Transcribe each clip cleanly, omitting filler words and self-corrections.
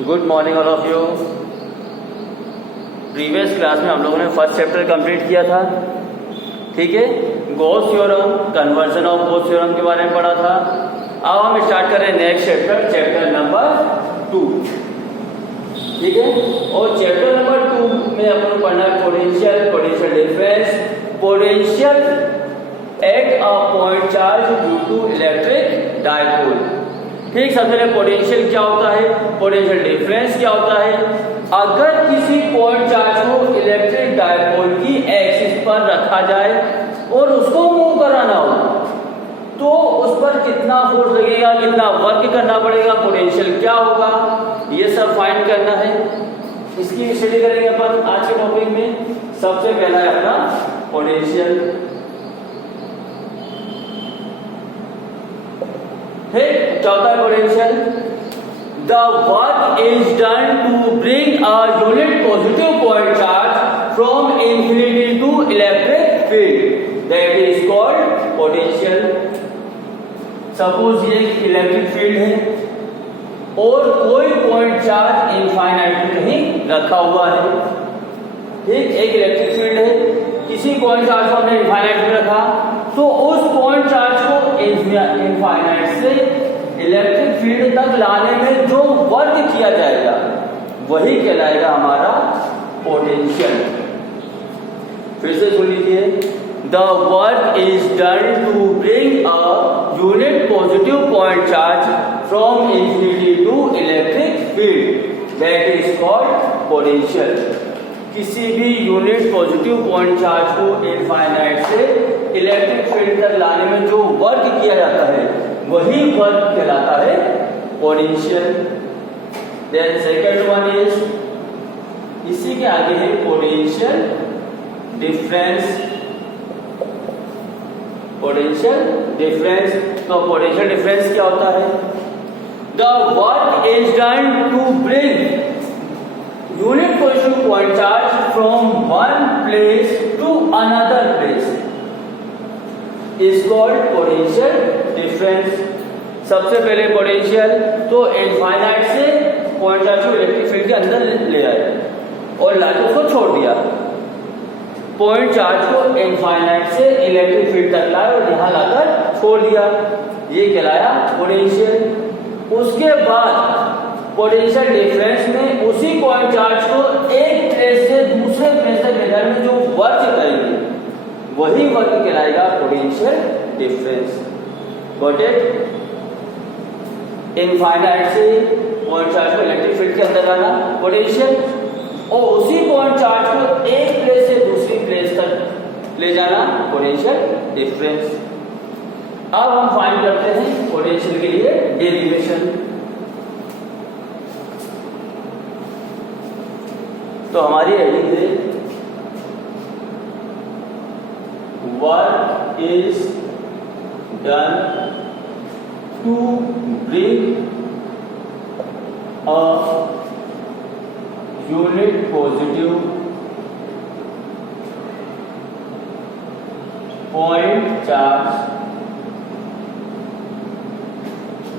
Good morning all of you. Previous class में हम लोगों ने फर्स्ट चैप्टर कंप्लीट किया था, ठीक है। Gauss theorem, conversion of Gauss theorem के बारे में पढ़ा था। अब हम स्टार्ट कर रहे हैं नेक्स्ट चैप्टर, चैप्टर नंबर 2, ठीक है। और चैप्टर नंबर 2 में अपन पढ़ना है potential difference, potential at a point charge due to electric dipole. ठीक, सबसे पहले पोटेंशियल क्या होता है, पोटेंशियल डिफरेंस क्या होता है। अगर किसी पॉइंट चार्ज को इलेक्ट्रिक डायपोल की एक्सिस पर रखा जाए और उसको मूव कराना हो तो उस पर कितना फोर्स लगेगा, कितना वर्क करना पड़ेगा, पोटेंशियल क्या होगा, ये सब फाइंड करना है। इसकी स्टडी करेंगे अपन आज के टॉपिक में। सबसे पहला है अपना पोटेंशियल। क्या होता है potential? The work is done to bring a unit positive point charge from infinity to electric field, that is called potential. Suppose ये इलेक्ट्रिक फील्ड है और कोई पॉइंट चार्ज इनफाइनाइट में नहीं रखा हुआ है। ठीक, एक इलेक्ट्रिक फील्ड है, किसी पॉइंट चार्ज को हमने इनफाइनाइट में रखा तो उस पॉइंट चार्ज को इनफाइनाइट से इलेक्ट्रिक फील्ड तक लाने में जो वर्क किया जाएगा वही कहलाएगा हमारा पोटेंशियल। फिर से सुन लीजिए, the work is done to bring a unit positive point charge from infinity to electric field, that is called potential. किसी भी यूनिट पॉजिटिव पॉइंट चार्ज को इनफाइनाइट से इलेक्ट्रिक फील्ड तक लाने में जो वर्क किया जाता है वही वर्क कहलाता है potential. Then second one is, इसी के आगे है पोटेंशियल डिफरेंस। पोटेंशियल डिफरेंस, तो पोटेंशियल डिफरेंस क्या होता है? The work is done to bring unit positive point charge from one place to another place is called potential difference. सबसे पहले पोटेंशियल तो इनफाइनाइट से पॉइंट चार्ज को इलेक्ट्रिक फील्ड के अंदर ले आए और लाके उसको छोड़ दिया। पॉइंट चार्ज को इनफाइनाइट से इलेक्ट्रिक फील्ड तक लाए और यहां लाकर छोड़ दिया, ये कहलाया पोटेंशियल। उसके बाद पोटेंशियल डिफरेंस में उसी पॉइंट चार्ज को एक प्लेस से दूसरे प्लेस तक ले जाने में जो वर्क करेंगे वही वर्क कहलाएगा potential difference. Got it? Infinite से पॉइंट चार्ज को इलेक्ट्रिक फील्ड के अंदर लाना पोटेंशियल, और उसी पॉइंट चार्ज को एक प्लेस से दूसरी प्लेस तक ले जाना पोटेंशियल डिफरेंस। अब हम फाइंड करते हैं पोटेंशियल के लिए डेरिवेशन। तो हमारी हेडिंग है work is done to bring a unit positive point charge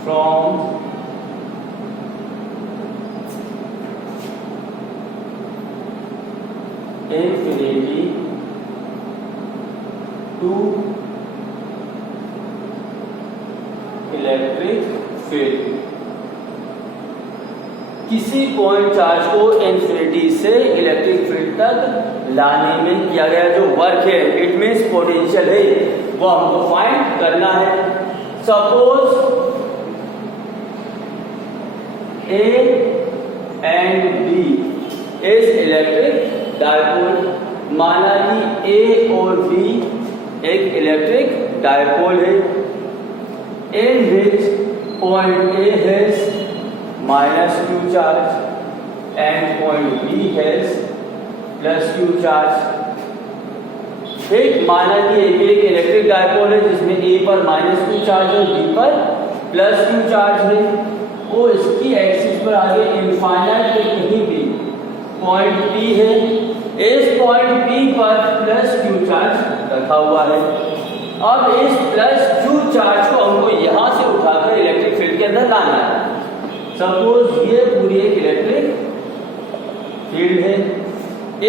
from infinity to electric field. किसी पॉइंट चार्ज को इंफिनिटी से इलेक्ट्रिक फील्ड तक लाने में किया गया जो वर्क है, इट मीन्स पोटेंशियल है, वो हमको फाइंड करना है। Suppose A and B is electric dipole. माना कि ए और बी एक इलेक्ट्रिक डायपोल है, in which point A has -q charge and point B has +q charge. ठीक, माना कि एक इलेक्ट्रिक डायपोल है जिसमें ए पर -q चार्ज है, बी पर +q चार्ज है, वो इसकी एक्सिस पर आगे इनफाइनाइट कहीं भी पॉइंट P है, इस पॉइंट P पर +q चार्ज रखा हुआ है। अब इस +q चार्ज को हमको यहां से उठाकर इलेक्ट्रिक फील्ड के अंदर लाना है। सपोज ये पूरी एक इलेक्ट्रिक फील्ड है,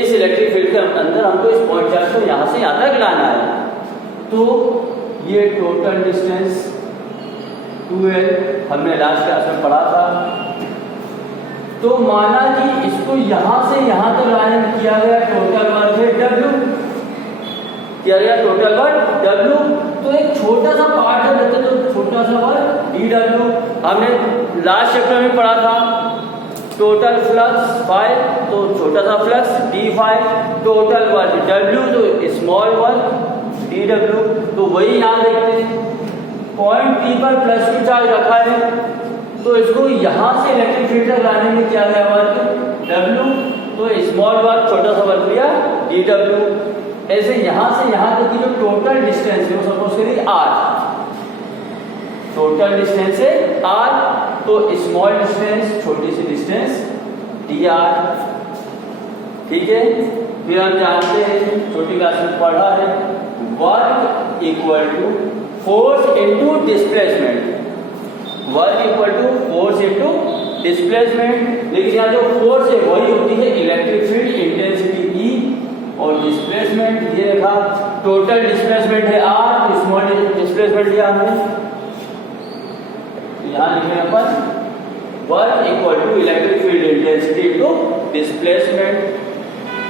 इस इलेक्ट्रिक फील्ड के अंदर हमको इस पॉइंट चार्ज को यहाँ से यहाँ तक लाना है, तो ये टोटल डिस्टेंस 2L हमने लास्ट क्लास में पढ़ा था। तो माना कि इसको यहाँ से यहाँ तक लाने में किया गया टोटल वर्क है W, किया गया टोटल वर्क W। तो एक छोटा सा पार्ट है लेते तो छोटा सा वर्क dW, हमने लास्ट चैप्टर में पढ़ा था। टोटल फ्लक्स फाई, तो छोटा सा flux d phi, total work W, तो स्मॉल वर्क dW। तो वही यहाँ देखते हैं, पॉइंट P पर प्लस Q चार्ज रखा है, तो इसको यहाँ से इलेक्ट्रिक फील्ड तक लाने में किया गया वर्क W, तो स्मॉल वर्क छोटा सा वर्क लिया dW। ऐसे यहाँ से यहाँ तक की जो टोटल डिस्टेंस है वो सपोज करिए R, टोटल डिस्टेंस है R, तो स्मॉल डिस्टेंस छोटी सी डिस्टेंस dr, ठीक है। फिर हम जानते हैं छोटी क्लास में पढ़ा है work equal to force into displacement, work equal to force into displacement. लेकिन यहाँ जो फोर्स है वही होती है इलेक्ट्रिक फील्ड इंटेंसिटी E, और डिस्प्लेसमेंट ये देखा टोटल डिस्प्लेसमेंट है R, स्मॉल डिस्प्लेसमेंट लिया हमने, यहाँ लिखे अपन work equal to electric field intensity to displacement.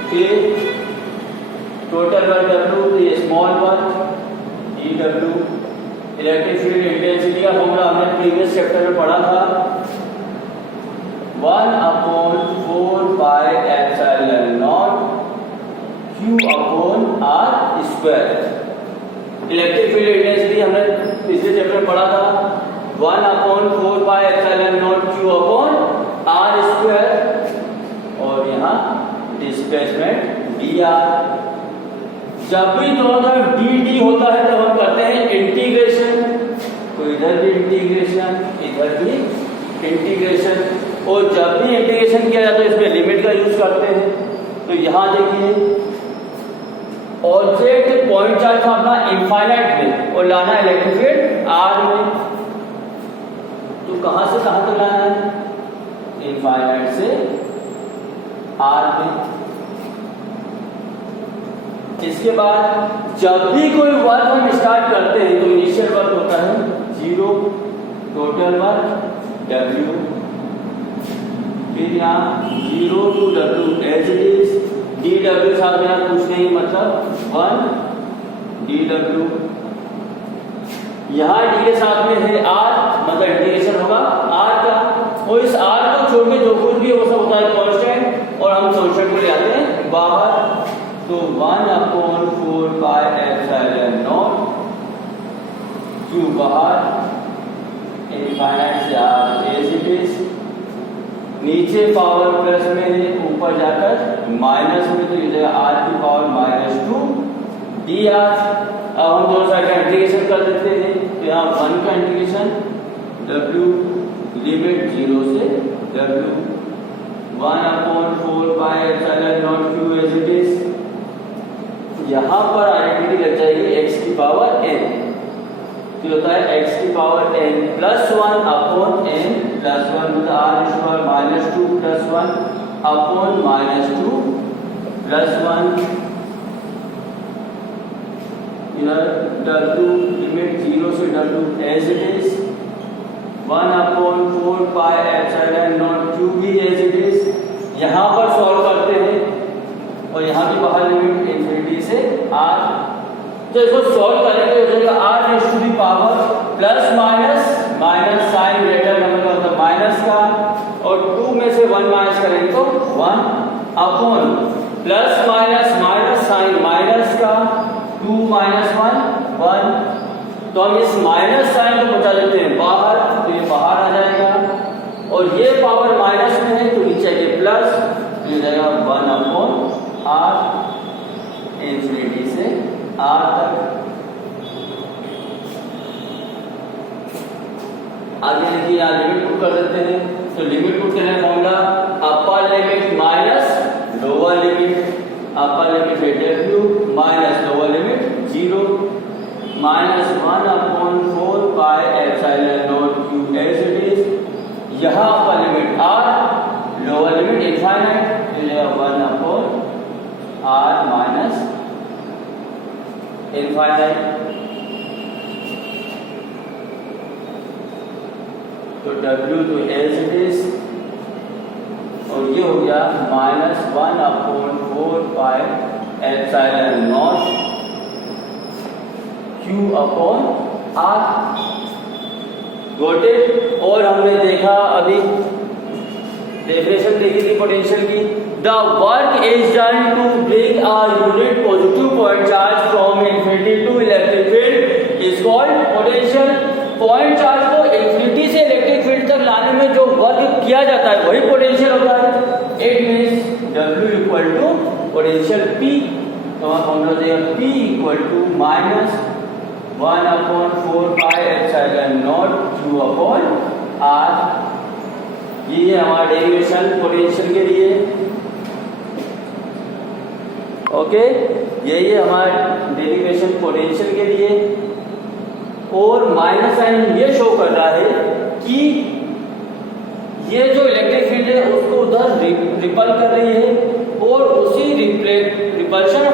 फिर total work W, small work dW। Electric field intensity का फॉर्मूला हमने प्रीवियस चैप्टर में पढ़ा था, 1/4 pi epsilon not Q/R²। Electric field intensity हमने पिछले चैप्टर में पढ़ा था 1/4 पाई एप्सिलॉन नॉट Q/R², और यहाँ डिस्प्लेसमेंट dr। जब भी दोनों तरफ dt होता है तब हम करते हैं इंटीग्रेशन, तो इधर भी इंटीग्रेशन इधर भी इंटीग्रेशन, और जब भी इंटीग्रेशन किया जाता है इसमें लिमिट का यूज करते हैं। तो यहाँ देखिए ऑब्जेक्ट पॉइंट चार्ज था अपना इनफाइनाइट में और लाना इलेक्ट्रिक फील्ड R में, तो कहां से कहां तक लाना है, इनफाइनाइट से R में। इसके बाद जब भी कोई वर्क हम स्टार्ट करते हैं तो इनिशियल वर्क होता है 0, टोटल वर्क W, फिर यहाँ 0 to W as it is, dW साथ में यहाँ कुछ नहीं मतलब 1 dW। यहाँ d के साथ में है R, मतलब इंटीग्रेशन होगा R का, और इस R को छोड़ के जो कुछ भी वो सब होता है कांस्टेंट, और हम सोल्यूशन को ले आते हैं बाहर। तो 1/4 पाई एप्सिलॉन नॉट Q बाहर, इनफाइनाइट से R एज इट इज, नीचे पावर प्लस में है, ऊपर जाकर माइनस में, तो ये R की पावर -2 dr। अब हम दोनों साइड का इंटीग्रेशन कर देते हैं, तो यहाँ 1 का इंटीग्रेशन W, लिमिट 0 से W, 1/4 pi epsilon naught Q as it is. यहाँ पर आइडेंटिटी लग जाएगी x की पावर n, तो होता है x की power n plus 1/n plus 1 मतलब R² -2 प्लस 1/(-2 प्लस 1), इधर W लिमिट 0 से W as it is, 1/4 pi epsilon naught Q भी एज इट इज। यहाँ पर सॉल्व करते हैं और यहाँ की बाहर लिमिट इंफिनिटी से R, तो इसको सॉल्व करेंगे हो जाएगा R⁻² plus minus sign greater number का मतलब माइनस का, और 2 में से 1 माइनस करेंगे तो 1/, प्लस माइनस साइन माइनस का, 2 - 1 1, तो हम इस माइनस साइन को बचा देते हैं बाहर, तो ये बाहर आ जाएगा, और ये पावर माइनस में है तो नीचे आएगा प्लस, तो ये जाएगा 1/R, इंफिनिटी से R तक। आगे देखिए यहाँ लिमिट पुट कर देते हैं, तो लिमिट पुट करने का formula upper limit minus lower limit, upper limit है W minus lower limit 0, -1/4 pi epsilon naught Q as it is. यहाँ upper limit r, lower limit infinite, 1/r minus infinite. तो W तो as it is, और ये हो गया -1/4 epsilon naught Q upon R। Got it. और हमने देखा अभी डेफिनेशन देखी थी पोटेंशियल की, the work is done to bring a unit positive point charge from infinity to electric field is called potential. Point charge को इंफिनिटी से electric field तक लाने में जो वर्क किया जाता है वही पोटेंशियल होता है। It means W equal to potential P। तो हम फॉर्मूला देगा P equal to -1/4 epsilon naught Q upon R। ये है हमारा डेरिवेशन पोटेंशियल के लिए। ओके, यही है हमारा डेरिवेशन पोटेंशियल के लिए। और माइनस साइन ये शो कर रहा है कि ये जो इलेक्ट्रिक फील्ड है उसको उधर रिपल कर रही है, और उसी रिपल्शन